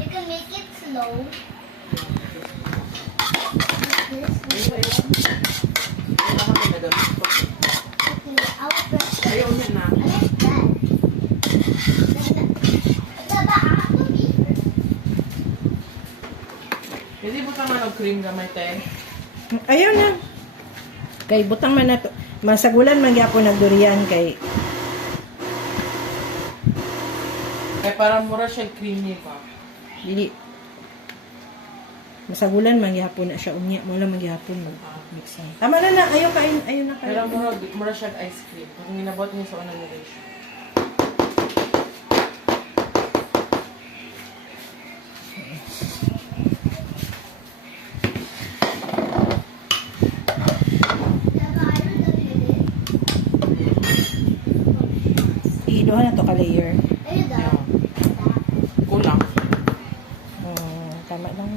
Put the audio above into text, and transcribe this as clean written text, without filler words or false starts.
You can make it slow. Ayaw niya na. I like that. Baba, I have to be first. Hindi mo tama ng cream gamay tayo. Ayaw na. Kay butang man na to. Masagulan man gyapon nagdurian kay Kaya parang mura siya creamy pa. dili. Masagulan man gyapon na siya unya mo lang magyapon mo. Mixan. Tama na na. Ayaw kain. Ayaw na Pero kain. mura siya ice cream. Kung ginabot niya sa unang relation. Baba, I don't know Iiduhan na to ka layer. There you go. Kulang. Tama lang.